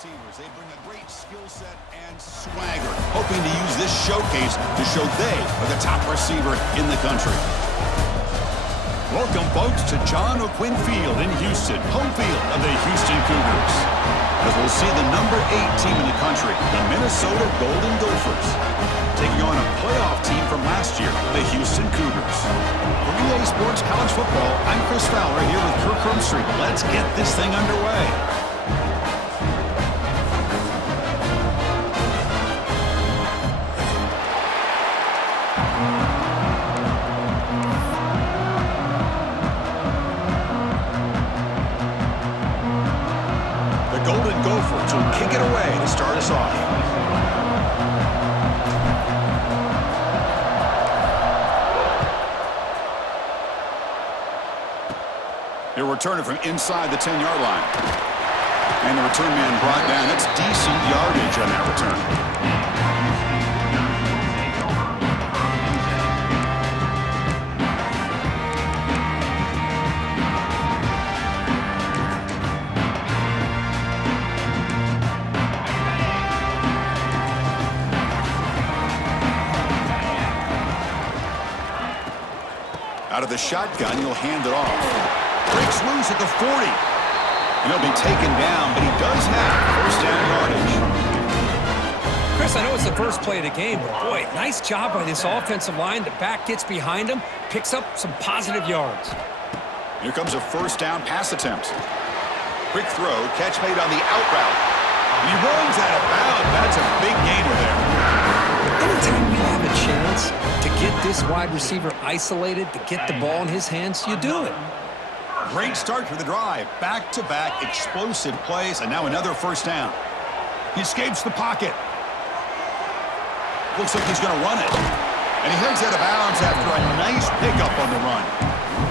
receivers. They bring a great skill set and swagger, hoping to use this showcase to show they are the top receiver in the country. Welcome, folks, to John O'Quinn Field in Houston, home field of the Houston Cougars. As we'll see the number 8 team in the country, the Minnesota Golden Gophers, taking on a playoff team from last year, the Houston Cougars. For EA Sports College Football, I'm Chris Fowler here with Kirk Hermstreet. Let's get this thing underway. The Golden Gophers will kick it away to start us off. They're returning from inside the 10-yard line. And the return man brought down. That's decent yardage on that return. Out of the shotgun, he'll hand it off. Breaks loose at the 40. And he'll be taken down, but he does have first down yardage. Chris, I know it's the first play of the game, but boy, nice job by this offensive line. The back gets behind him, picks up some positive yards. Here comes a first down pass attempt. Quick throw, catch made on the out route. He runs out of bounds. That's a big gainer there. Anytime you have a chance to get this wide receiver isolated, to get the ball in his hands, you do it. Great start to the drive. Back-to-back explosive plays, and now another first down. He escapes the pocket. Looks like he's going to run it. And he heads out of bounds after a nice pickup on the run.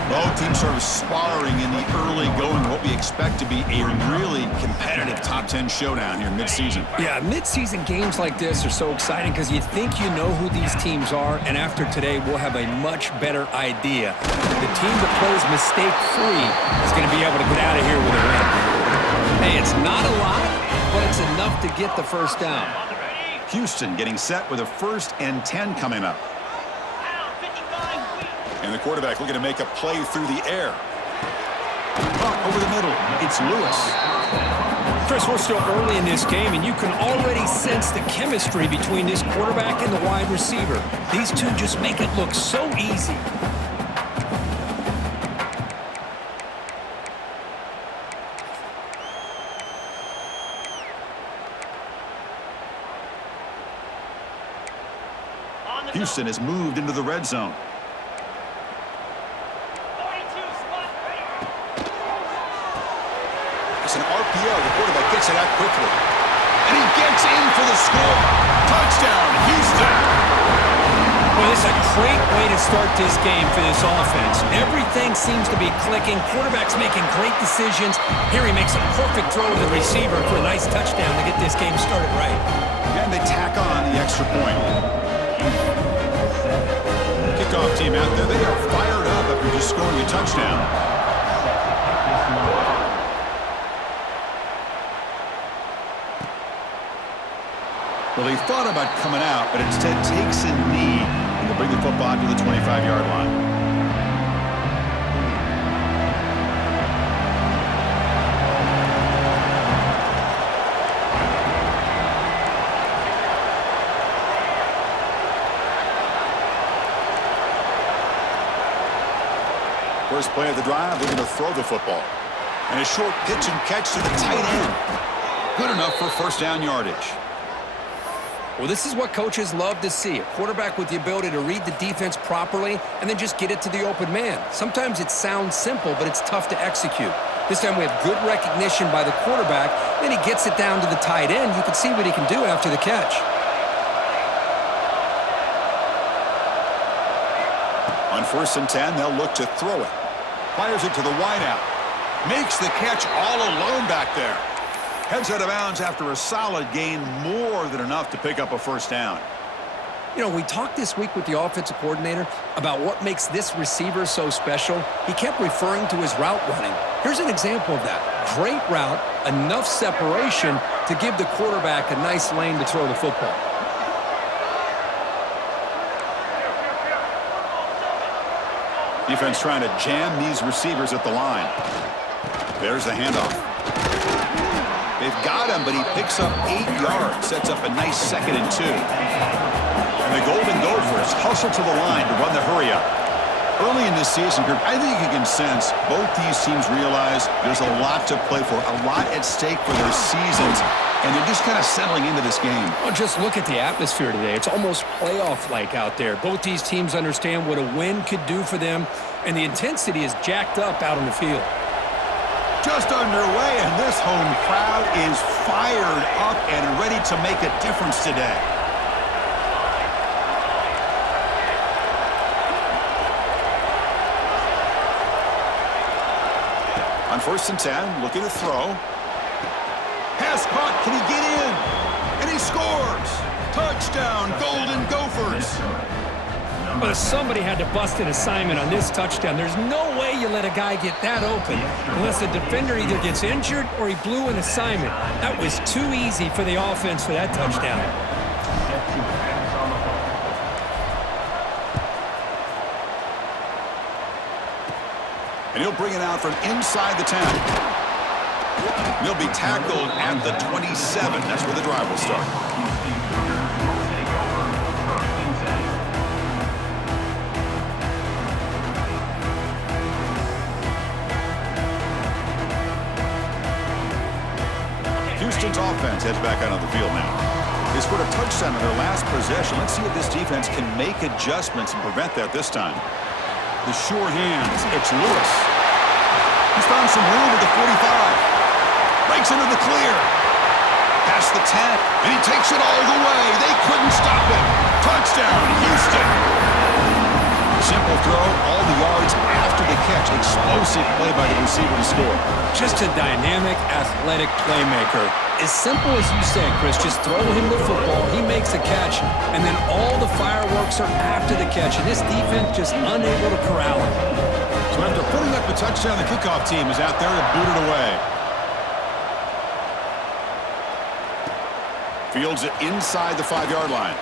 Both teams sort of sparring in the early going, what we expect to be a really competitive top 10 showdown here mid-season. Yeah, mid-season games like this are so exciting because you think you know who these teams are, and after today, we'll have a much better idea. The team that plays mistake-free is going to be able to get out of here with a win. Hey, it's not a lot, but it's enough to get the first down. Houston getting set with a 1st and 10 coming up. And the quarterback looking to make a play through the air. Over the middle, it's Lewis. Chris, we're still early in this game, and you can already sense the chemistry between this quarterback and the wide receiver. These two just make it look so easy. Houston has moved into the red zone. It's an RPO. The quarterback gets it out quickly. And he gets in for the score. Touchdown, Houston. Well, this is a great way to start this game for this offense. Everything seems to be clicking. Quarterback's making great decisions. Here he makes a perfect throw to the receiver for a nice touchdown to get this game started right. And they tack on the extra point. Kickoff team out there. They are fired up after just scoring a touchdown. Well, he thought about coming out, but instead takes a knee and will bring the football to the 25-yard line. First play of the drive, they're going to throw the football. And a short pitch and catch to the tight end. Good enough for first down yardage. Well, this is what coaches love to see. A quarterback with the ability to read the defense properly and then just get it to the open man. Sometimes it sounds simple, but it's tough to execute. This time we have good recognition by the quarterback. Then he gets it down to the tight end. You can see what he can do after the catch. On 1st and 10, they'll look to throw it. Fires it to the wideout. Makes the catch all alone back there. Heads out of bounds after a solid gain, more than enough to pick up a first down. You know, we talked this week with the offensive coordinator about what makes this receiver so special. He kept referring to his route running. Here's an example of that. Great route, enough separation to give the quarterback a nice lane to throw the football. Defense trying to jam these receivers at the line. There's the handoff. They've got him, but he picks up 8 yards. Sets up a nice 2nd and 2. And the Golden Gophers hustle to the line to run the hurry-up. Early in this season group, I think you can sense both these teams realize there's a lot to play for, a lot at stake for their seasons, and they're just kind of settling into this game. Well, just look at the atmosphere today. It's almost playoff-like out there. Both these teams understand what a win could do for them, and the intensity is jacked up out on the field. Just underway, and this home crowd is fired up and ready to make a difference today. On 1st and 10, looking to throw. Pass caught, can he get in? And he scores! Touchdown, Golden Gophers! But somebody had to bust an assignment on this touchdown. There's no way you let a guy get that open unless the defender either gets injured or he blew an assignment. That was too easy for the offense for that touchdown. And he'll bring it out from inside the 10. He'll be tackled at the 27. That's where the drive will start. Houston's offense heads back out on the field now. They scored a touchdown in their last possession. Let's see if this defense can make adjustments and prevent that this time. The sure hands. It's Lewis. He's found some room at the 45. Breaks into the clear. Past the 10. And he takes it all the way. They couldn't stop him. Touchdown, Houston. Simple throw, all the yards after the catch. Explosive play by the receiver to score. Just a dynamic, athletic playmaker. As simple as you say, Chris, just throw him the football, he makes a catch, and then all the fireworks are after the catch, and this defense just unable to corral him. So after putting up the touchdown, the kickoff team is out there to boot it away. Fields it inside the 5-yard line.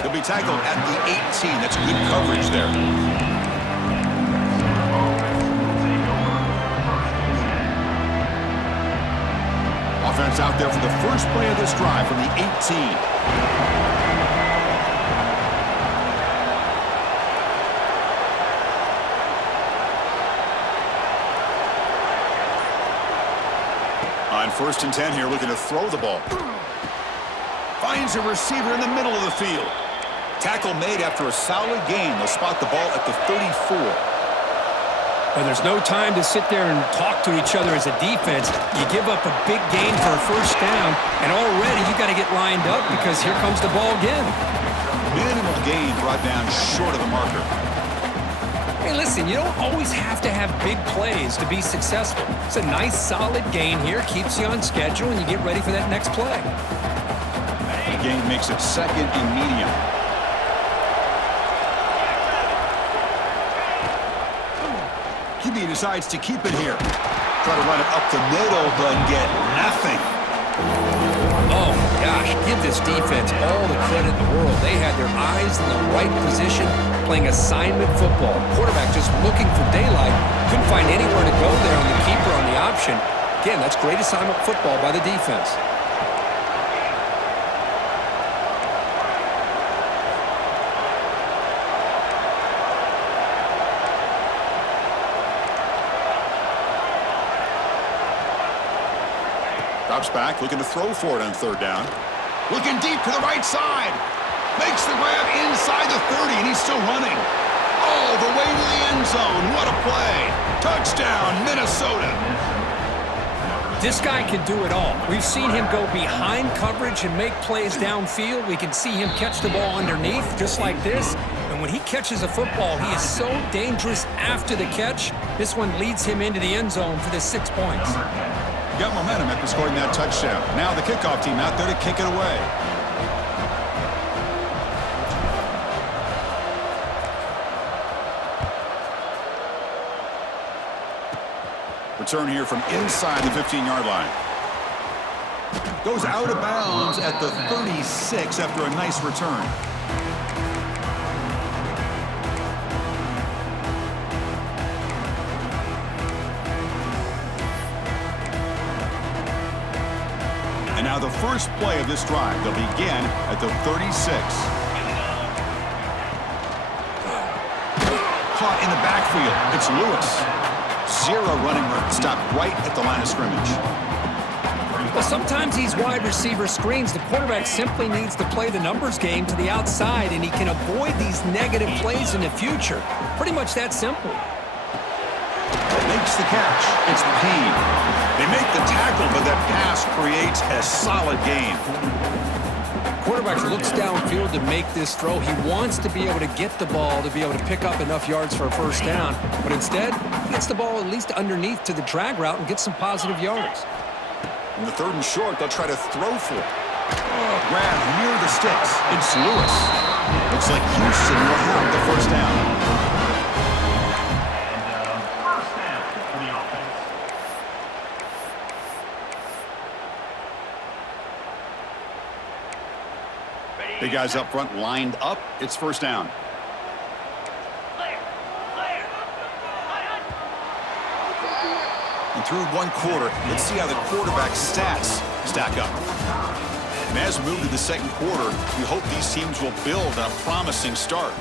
He'll be tackled at the 18. That's good coverage there. Offense out there for the first play of this drive from the 18. On 1st and 10 here, looking to throw the ball. Finds a receiver in the middle of the field. Tackle made after a solid gain. They'll spot the ball at the 34. Well, there's no time to sit there and talk to each other as a defense. You give up a big gain for a first down, and already you got to get lined up because here comes the ball again. Minimal gain brought down short of the marker. Hey, listen, you don't always have to have big plays to be successful. It's a nice, solid gain here, keeps you on schedule, and you get ready for that next play. The gain makes it 2nd and medium. QB decides to keep it here. Try to run it up the middle, but get nothing. Oh, gosh, give this defense all the credit in the world. They had their eyes in the right position, playing assignment football. Quarterback just looking for daylight. Couldn't find anywhere to go there on the keeper on the option. Again, that's great assignment football by the defense. Drops back, looking to throw for it on 3rd down. Looking deep to the right side. Makes the grab inside the 30, and he's still running. All the way to the end zone. What a play. Touchdown, Minnesota. This guy can do it all. We've seen him go behind coverage and make plays downfield. We can see him catch the ball underneath, just like this. And when he catches a football, he is so dangerous after the catch. This one leads him into the end zone for the 6 points. Got momentum after scoring that touchdown. Now the kickoff team out there to kick it away. Return here from inside the 15-yard line. Goes out of bounds at the 36 after a nice return. And now the first play of this drive. They'll begin at the 36. Caught in the backfield. It's Lewis. Zero running room. Stopped right at the line of scrimmage. Well, sometimes these wide receiver screens, the quarterback simply needs to play the numbers game to the outside, and he can avoid these negative plays in the future. Pretty much that simple. Makes the catch. It's Payne. They make the tackle, but that pass creates a solid gain. Quarterback looks downfield to make this throw. He wants to be able to get the ball to be able to pick up enough yards for a first down, but instead, he gets the ball at least underneath to the drag route and gets some positive yards. In the 3rd and short, they'll try to throw for it. Grab near the sticks. It's Lewis. Looks like Houston will have the first down. The guys up front lined up. It's first down. And through one quarter, let's see how the quarterback's stats stack up. And as we move to the second quarter, we hope these teams will build on a promising start.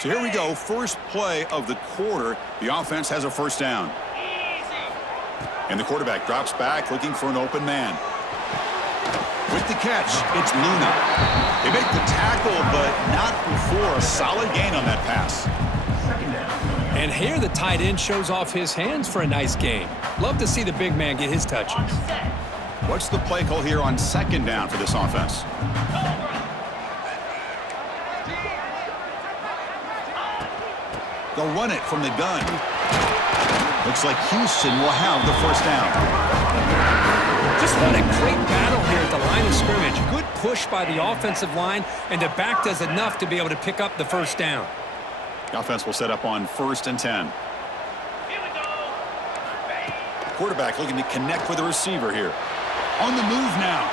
So here we go. First play of the quarter. The offense has a first down. And the quarterback drops back looking for an open man. With the catch, it's Luna. They make the tackle, but not before a solid gain on that pass. And here the tight end shows off his hands for a nice gain. Love to see the big man get his touches. What's the play call here on second down for this offense? They'll run it from the gun. Looks like Houston will have the first down. Just what a great battle here at the line of scrimmage. Good push by the offensive line, and the back does enough to be able to pick up the first down. The offense will set up on 1st and 10. Quarterback looking to connect with the receiver here. On the move now.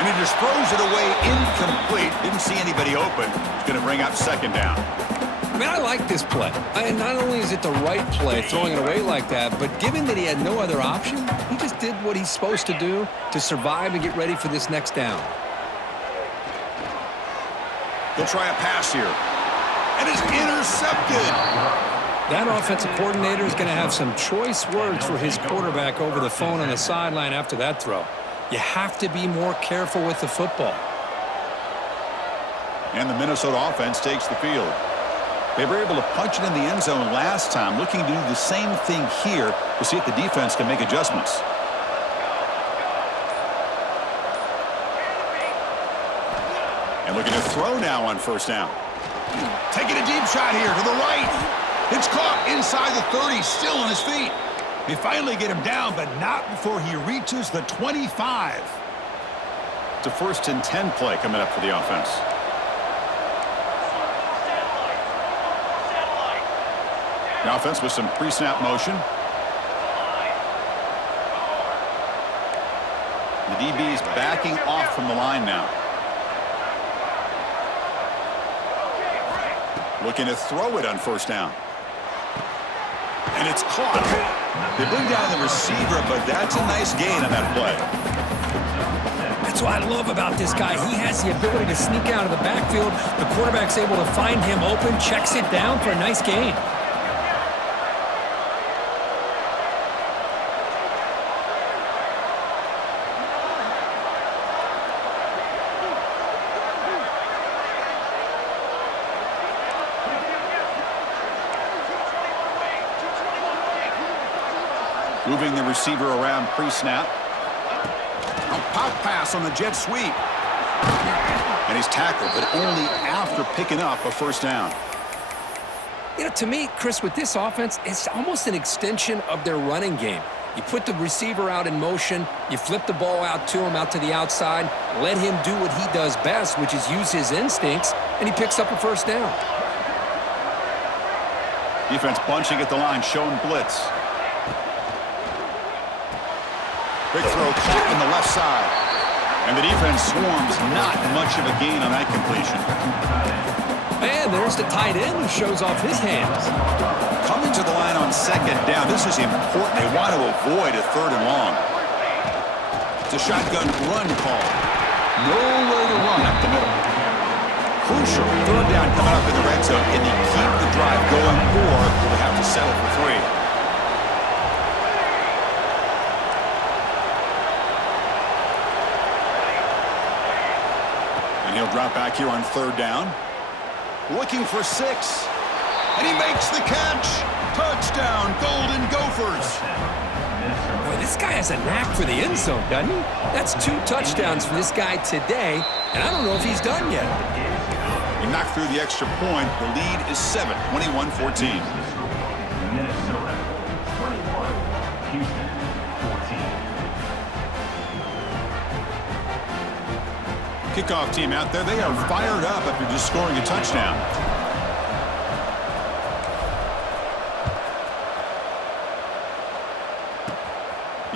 And he just throws it away incomplete. Didn't see anybody open. It's going to bring up second down. I mean, I like this play. And not only is it the right play, throwing it away like that, but given that he had no other option, he just did what he's supposed to do to survive and get ready for this next down. They'll try a pass here. And it's intercepted. That offensive coordinator is going to have some choice words for his quarterback over the phone on the sideline after that throw. You have to be more careful with the football. And the Minnesota offense takes the field. They were able to punch it in the end zone last time, looking to do the same thing here to see if the defense can make adjustments. And looking to throw now on first down. Taking a deep shot here to the right. It's caught inside the 30, still on his feet. They finally get him down, but not before he reaches the 25. It's a 1st and 10 play coming up for the offense. The offense with some pre-snap motion. The DB is backing off from the line now. Looking to throw it on first down. And it's caught. They bring down the receiver, but that's a nice gain on that play. That's what I love about this guy. He has the ability to sneak out of the backfield. The quarterback's able to find him open, checks it down for a nice gain. Moving the receiver around pre-snap. A pop pass on the jet sweep. And he's tackled, but only after picking up a first down. You know, to me, Chris, with this offense, it's almost an extension of their running game. You put the receiver out in motion, you flip the ball out to him, out to the outside, let him do what he does best, which is use his instincts, and he picks up a first down. Defense bunching at the line, showing blitz. Quick throw caught on the left side. And the defense swarms, not much of a gain on that completion. And there's the tight end who shows off his hands. Coming to the line on second down, this is important. They want to avoid a third and long. It's a shotgun run call. No way to run up the middle. Crucial third down coming up in the red zone. Can they keep the drive going, or will they have to settle for 3? He'll drop back here on third down. Looking for 6. And he makes the catch. Touchdown, Golden Gophers. Boy, this guy has a knack for the end zone, doesn't he? That's 2 touchdowns for this guy today, and I don't know if he's done yet. He knocked through the extra point. The lead is 7, 21-14. Minnesota, 21, Houston, 14. Kickoff team out there. They are fired up after just scoring a touchdown.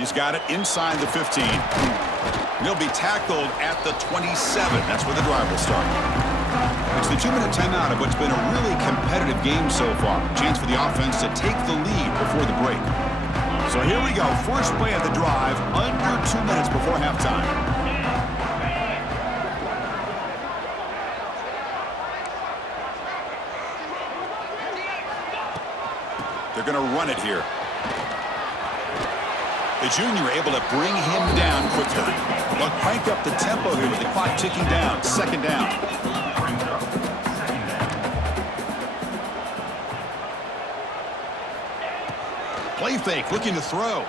He's got it inside the 15. He'll be tackled at the 27. That's where the drive will start. It's the 2-minute timeout of what's been a really competitive game so far. Chance for the offense to take the lead before the break. So here we go. First play of the drive, under 2 minutes before halftime. They're going to run it here. The junior able to bring him down quickly. They'll crank up the tempo here with the clock ticking down. Second down. Play fake, looking to throw.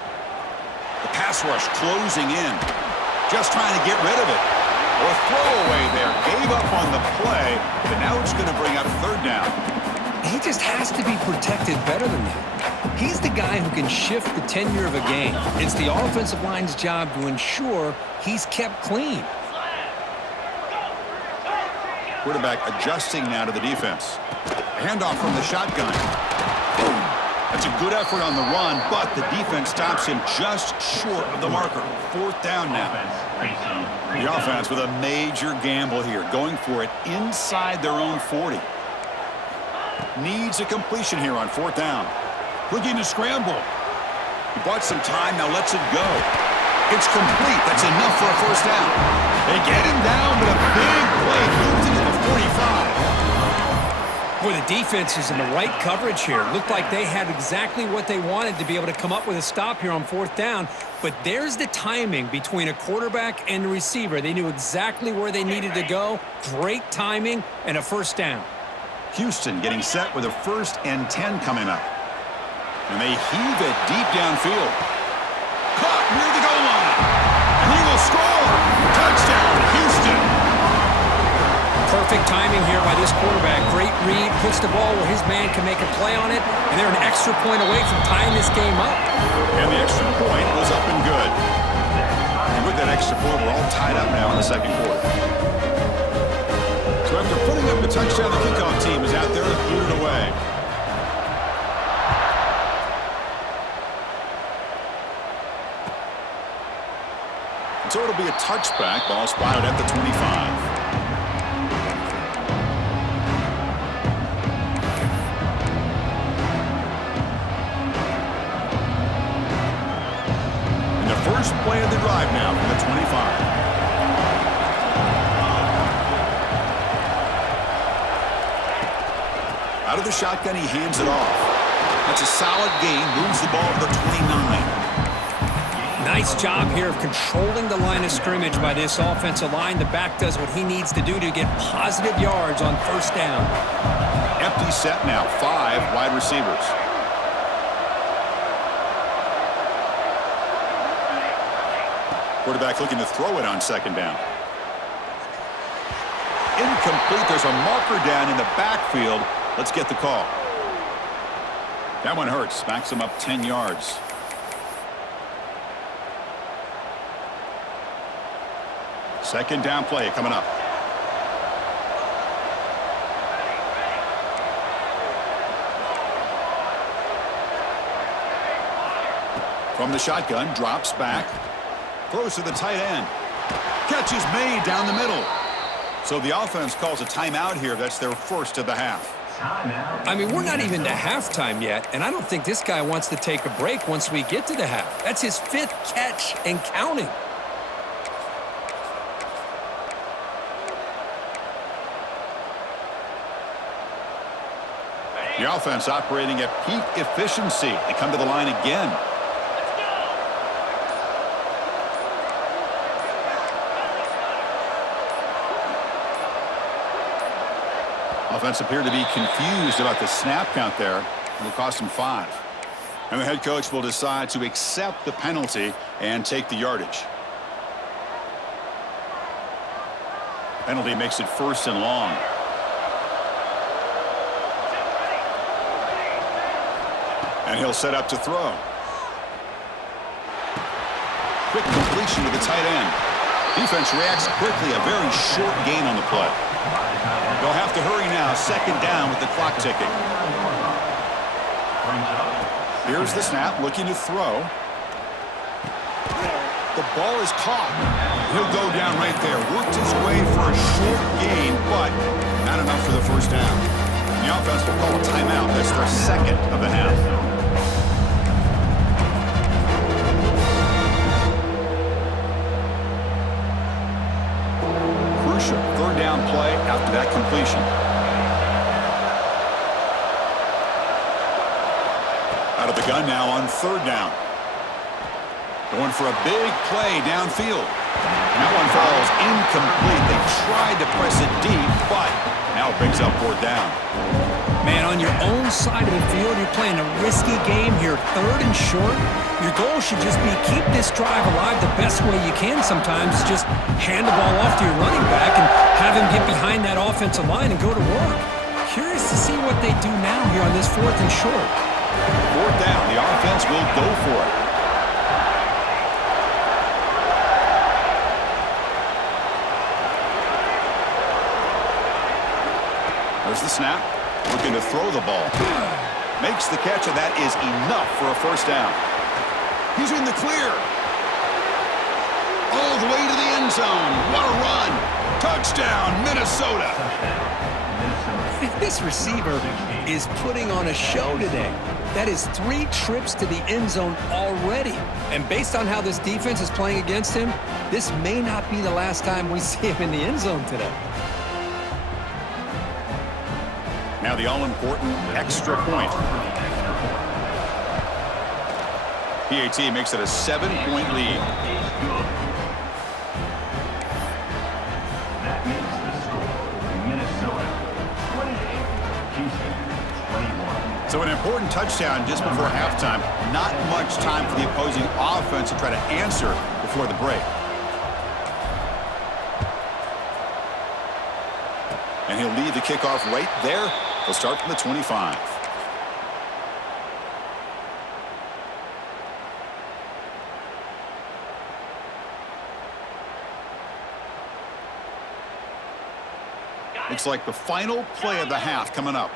The pass rush closing in. Just trying to get rid of it. Or throwaway there. Gave up on the play, but now it's going to bring up third down. He just has to be protected better than that. He's the guy who can shift the tenure of a game. It's the offensive line's job to ensure he's kept clean. Quarterback adjusting now to the defense. Handoff from the shotgun. That's a good effort on the run, but the defense stops him just short of the marker. Fourth down now. The offense with a major gamble here, going for it inside their own 40. Needs a completion here on fourth down. Looking to scramble. He bought some time, now lets it go. It's complete. That's enough for a first down. They get him down, but a big play moves into the 45. Boy, the defense is in the right coverage here. Looked like they had exactly what they wanted to be able to come up with a stop here on fourth down. But there's the timing between a quarterback and the receiver. They knew exactly where they needed to go. Great timing and a first down. Houston getting set with a 1st and 10 coming up. And they heave it deep downfield. Caught near the goal line. And he will score. Touchdown, Houston. Perfect timing here by this quarterback. Great read, puts the ball where his man can make a play on it, and they're an extra point away from tying this game up. And the extra point was up and good. And with that extra point, we're all tied up now in the second quarter. So after putting up the touchdown, the kickoff team is out there to boot it away. So it'll be a touchback. Ball spotted at the 25. And the first play of the drive now from the 25. Out of the shotgun, he hands it off. That's a solid gain. Moves the ball to the 29. Nice job here of controlling the line of scrimmage by this offensive line. The back does what he needs to do to get positive yards on first down. Empty set now. 5 wide receivers. Quarterback looking to throw it on second down. Incomplete. There's a marker down in the backfield. Let's get the call. That one hurts. Backs him up 10 yards. Second down play coming up. From the shotgun, drops back. Throws to the tight end. Catch is made down the middle. So the offense calls a timeout here. That's their first of the half. I mean, we're not even to halftime yet, and I don't think this guy wants to take a break once we get to the half. That's his 5th catch and counting. The offense operating at peak efficiency. They come to the line again. Offense appeared to be confused about the snap count there. It will cost him 5. And the head coach will decide to accept the penalty and take the yardage. Penalty makes it 1st and long. And he'll set up to throw. Quick completion to the tight end. Defense reacts quickly. A very short gain on the play. They'll have to hurry now. 2nd down with the clock ticking. Here's the snap, looking to throw. The ball is caught. He'll go down right there. Worked his way for a short gain, but not enough for the 1st down. The offense will call a timeout. That's their 2nd of the half. Crucial 3rd down play after that completion. Out of the gun now on 3rd down. Going for a big play downfield. And that one falls incomplete. They tried to press it deep, but now it brings up 4th down. Man, on your own side of the field, you're playing a risky game here, 3rd and short. Your goal should just be keep this drive alive the best way you can sometimes. Just hand the ball off to your running back and have him get behind that offensive line and go to work. Curious to see what they do now here on this 4th and short. 4th down, the offense will go for it. There's the snap. Looking to throw the ball. Makes the catch, and that is enough for a 1st down. He's in the clear. All the way to the end zone. What a run. Touchdown, Minnesota. This receiver is putting on a show today. That is 3 trips to the end zone already. And based on how this defense is playing against him, this may not be the last time we see him in the end zone today. Now the all-important extra point. PAT makes it a 7-point lead. That makes the score Minnesota 28, Houston 21. So an important touchdown just before halftime. Not much time for the opposing offense to try to answer before the break. And he'll lead the kickoff right there. He'll start from the 25. Looks like the final play of the half coming up.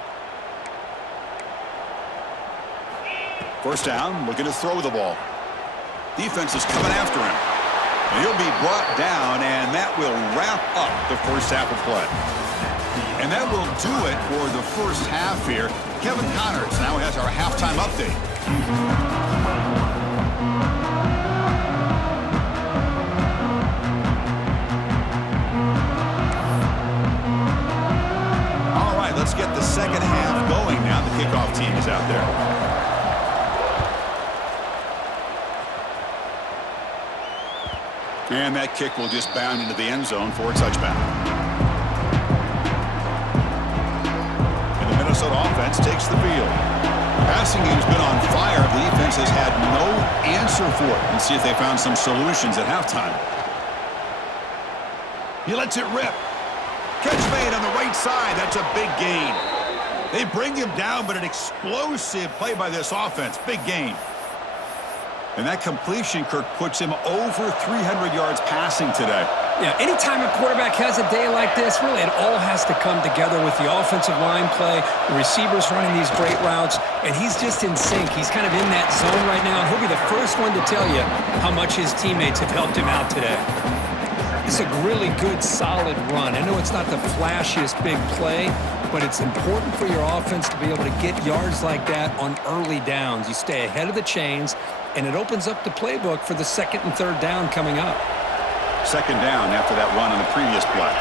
1st down, looking to throw the ball. Defense is coming after him. And he'll be brought down, and that will wrap up the 1st half of play. And that will do it for the 1st half here. Kevin Connors now has our halftime update. All right, let's get the 2nd half going now. The kickoff team is out there. And that kick will just bound into the end zone for a touchback. Minnesota offense takes the field. The passing game's been on fire. The defense has had no answer for it. Let's see if they found some solutions at halftime. He lets it rip. Catch made on the right side. That's a big gain. They bring him down, but an explosive play by this offense. Big gain. And that completion, Kirk, puts him over 300 yards passing today. Yeah, anytime a quarterback has a day like this, really it all has to come together with the offensive line play, the receivers running these great routes, and he's just in sync. He's kind of in that zone right now, and he'll be the first one to tell you how much his teammates have helped him out today. It's a really good, solid run. I know it's not the flashiest big play, but it's important for your offense to be able to get yards like that on early downs. You stay ahead of the chains, and it opens up the playbook for the second and third down coming up. Second down after that run on the previous play.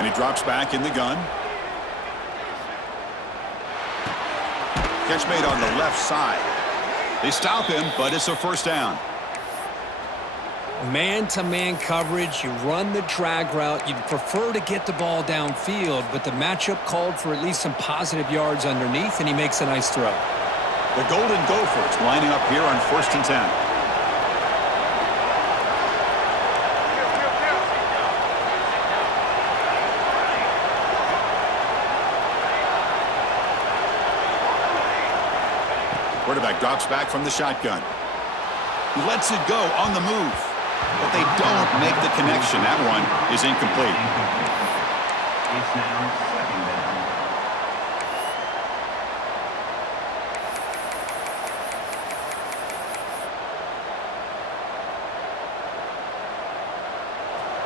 And he drops back in the gun. Catch made on the left side. They stop him, but it's a first down. Man-to-man coverage, you run the drag route. You'd prefer to get the ball downfield, but the matchup called for at least some positive yards underneath, and he makes a nice throw. The Golden Gophers lining up here on 1st and 10. Quarterback drops back from the shotgun. He lets it go on the move. But they don't make the connection. That one is incomplete. It's now second down.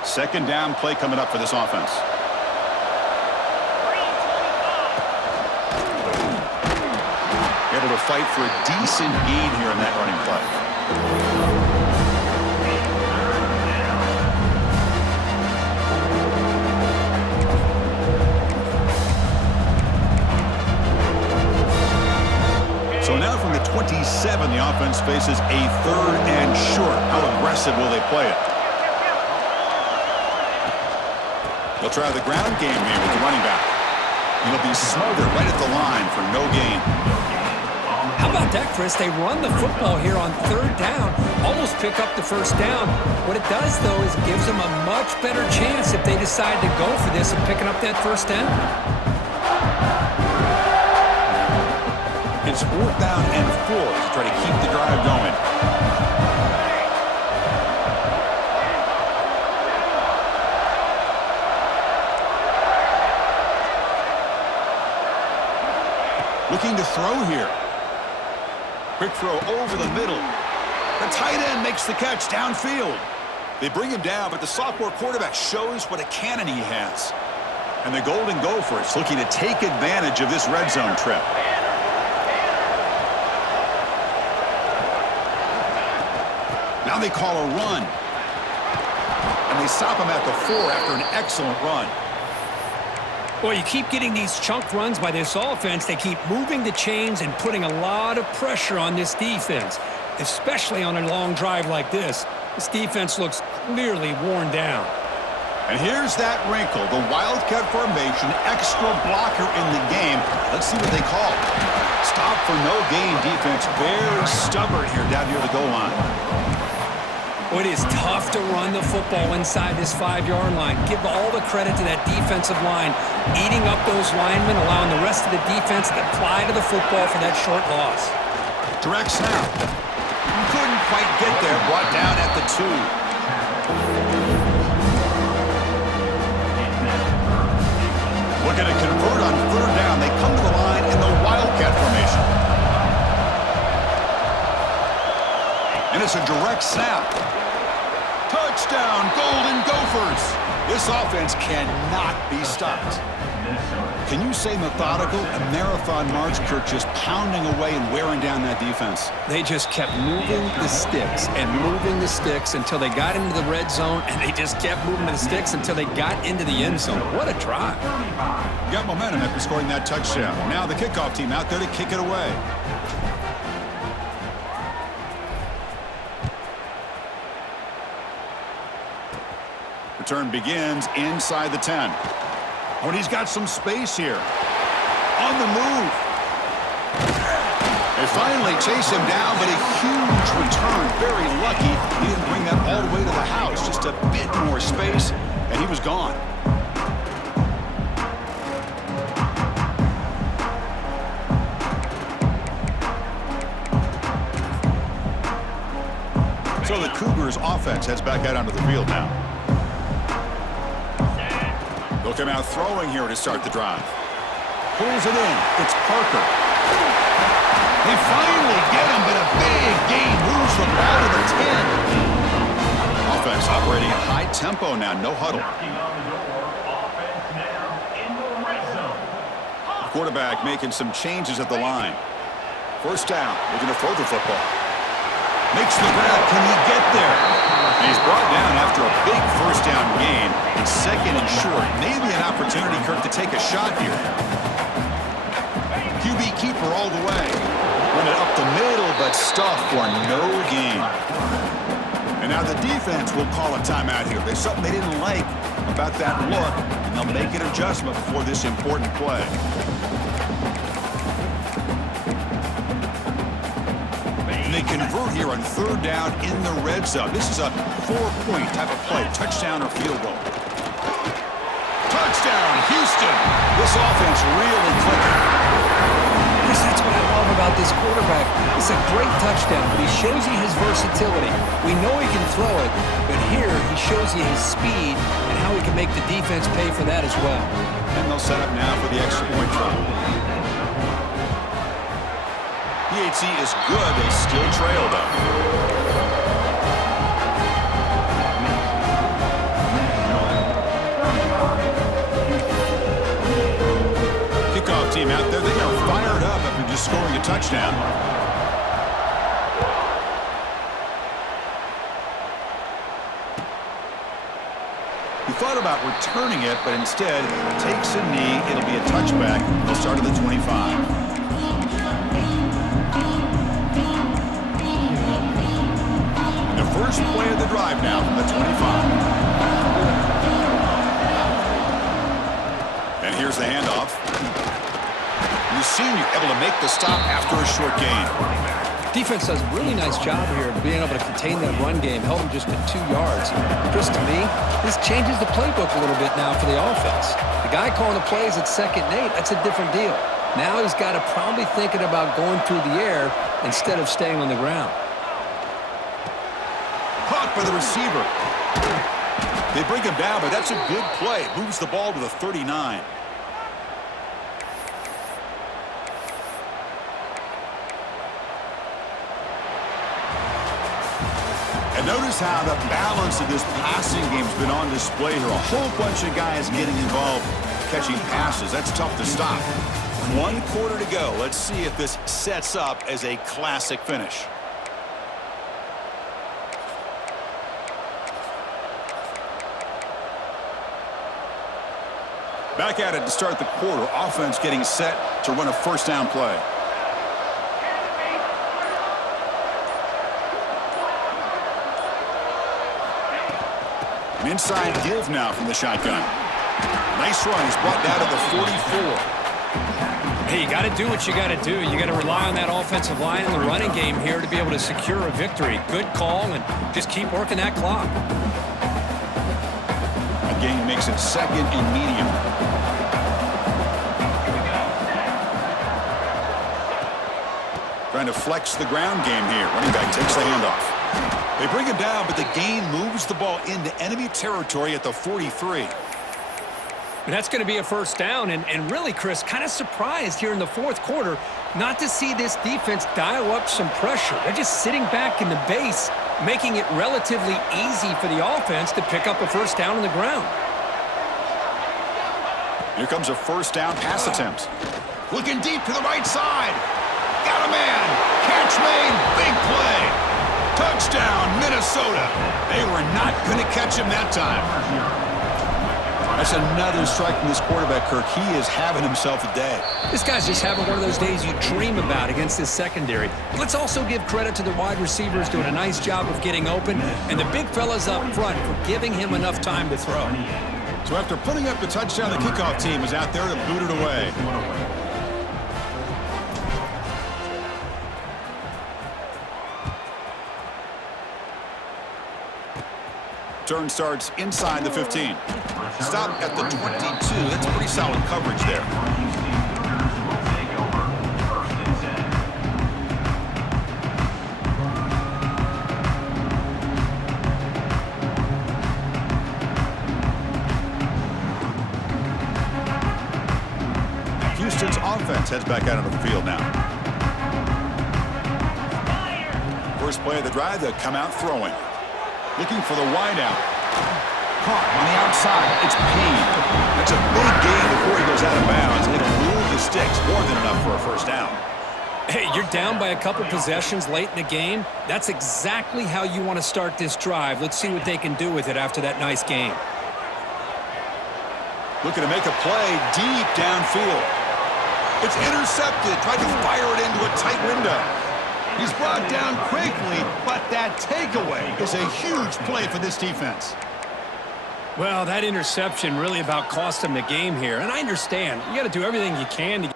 Second down play coming up for this offense. Able to fight for a decent gain here in that running play. So now from the 27, the offense faces a third and short. How aggressive will they play it? They'll try the ground game here with the running back. He'll be smothered right at the line for no gain. How about that, Chris? They run the football here on third down, almost pick up the first down. What it does, though, is it gives them a much better chance if they decide to go for this and picking up that first down. It's 4th down and 4 to try to keep the drive going. Looking to throw here. Quick throw over the middle. The tight end makes the catch downfield. They bring him down, but the sophomore quarterback shows what a cannon he has. And the Golden Gophers looking to take advantage of this red zone trip. Now they call a run. And they stop him at the 4 after an excellent run. Well, you keep getting these chunk runs by this offense. They keep moving the chains and putting a lot of pressure on this defense, especially on a long drive like this. This defense looks clearly worn down. And here's that wrinkle, the Wildcat formation, extra blocker in the game. Let's see what they call. Stop for no gain defense. Very stubborn here down near the goal line. It is tough to run the football inside this 5-yard line. Give all the credit to that defensive line, eating up those linemen, allowing the rest of the defense to fly to the football for that short loss. Direct snap. Couldn't quite get there. Brought down at the 2. Looking to convert on third down. They come to the line in the Wildcat formation. And it's a direct snap. Touchdown, Golden Gophers. This offense cannot be stopped. Can you say methodical? A marathon march, Kirk, just pounding away and wearing down that defense. They just kept moving the sticks and moving the sticks until they got into the red zone, and they just kept moving the sticks until they got into the end zone. What a drive. Got momentum after scoring that touchdown. Now the kickoff team out there to kick it away. Return begins inside the 10. When he's got some space here. On the move. They finally chase him down, but a huge return. Very lucky. He didn't bring that all the way to the house. Just a bit more space, and he was gone. So the Cougars offense heads back out onto the field now. They'll come out throwing here to start the drive. Pulls it in. It's Parker. They finally get him, but a big gain moves the ball to the 10. Offense operating at high tempo now. No huddle. Quarterback making some changes at the line. First down. Looking to throw the football. Makes the grab. Can he get there? And he's brought down after a big first down gain. And second and short. Maybe an opportunity, Kirk, to take a shot here. QB keeper all the way. Run it up the middle, but stuff for no gain. And now the defense will call a timeout here. There's something they didn't like about that look, and they'll make an adjustment before this important play. They convert here on third down in the red zone. This is a 4-point type of play, touchdown or field goal. Touchdown, Houston! This offense really clicking. Chris, that's what I love about this quarterback. It's a great touchdown, but he shows you his versatility. We know he can throw it, but here he shows you his speed and how he can make the defense pay for that as well. And they'll set up now for the extra point try. PHC is good. They still trail, though. Kickoff team out there. They are fired up after just scoring a touchdown. He thought about returning it, but instead takes a knee. It'll be a touchback. They'll start at the 25. First play of the drive now from the 25. And here's the handoff. And the senior able to make the stop after a short gain. Defense does a really nice job here of being able to contain that run game. Held him just at 2 yards. Chris, to me, this changes the playbook a little bit now for the offense. The guy calling the plays at 2nd and 8, that's a different deal. Now he's got to probably thinking about going through the air instead of staying on the ground. Caught by the receiver. They bring him down, but that's a good play. Moves the ball to the 39. And notice how the balance of this passing game's been on display here. A whole bunch of guys getting involved catching passes. That's tough to stop. 1 quarter to go. Let's see if this sets up as a classic finish. Back at it to start the quarter. Offense getting set to run a first down play. An inside give now from the shotgun. Nice run. He's brought down to the 44. Hey, you got to do what you got to do. You got to rely on that offensive line in the running game here to be able to secure a victory. Good call, and just keep working that clock. Gain makes it 2nd and medium. Trying to flex the ground game here. Running back takes the handoff. They bring him down, but the gain moves the ball into enemy territory at the 43. And that's going to be a first down. And really, Chris, kind of surprised here in the 4th quarter not to see this defense dial up some pressure. They're just sitting back in the base, making it relatively easy for the offense to pick up a first down on the ground. Here comes a first down pass attempt. Looking deep to the right side. Got a man. Catch made. Big play. Touchdown, Minnesota. They were not going to catch him that time. That's another strike from this quarterback, Kirk. He is having himself a day. This guy's just having one of those days you dream about against this secondary. But let's also give credit to the wide receivers doing a nice job of getting open, and the big fellas up front for giving him enough time to throw. So after putting up the touchdown, the kickoff team is out there to boot it away. Turn starts inside the 15. Stop at the 22. That's pretty solid coverage there. offense heads back out onto the field now. First play of the drive, they'll come out throwing. Looking for the wideout. Caught on the outside. It's Payne. That's a big gain before he goes out of bounds. It'll move the sticks, more than enough for a first down. Hey, you're down by a couple possessions late in the game. That's exactly how you want to start this drive. Let's see what they can do with it after that nice game. Looking to make a play deep downfield. It's intercepted. Tried to fire it into a tight window. He's brought down quickly, but that takeaway is a huge play for this defense. Well, that interception really about cost them the game here. And I understand. You got to do everything you can to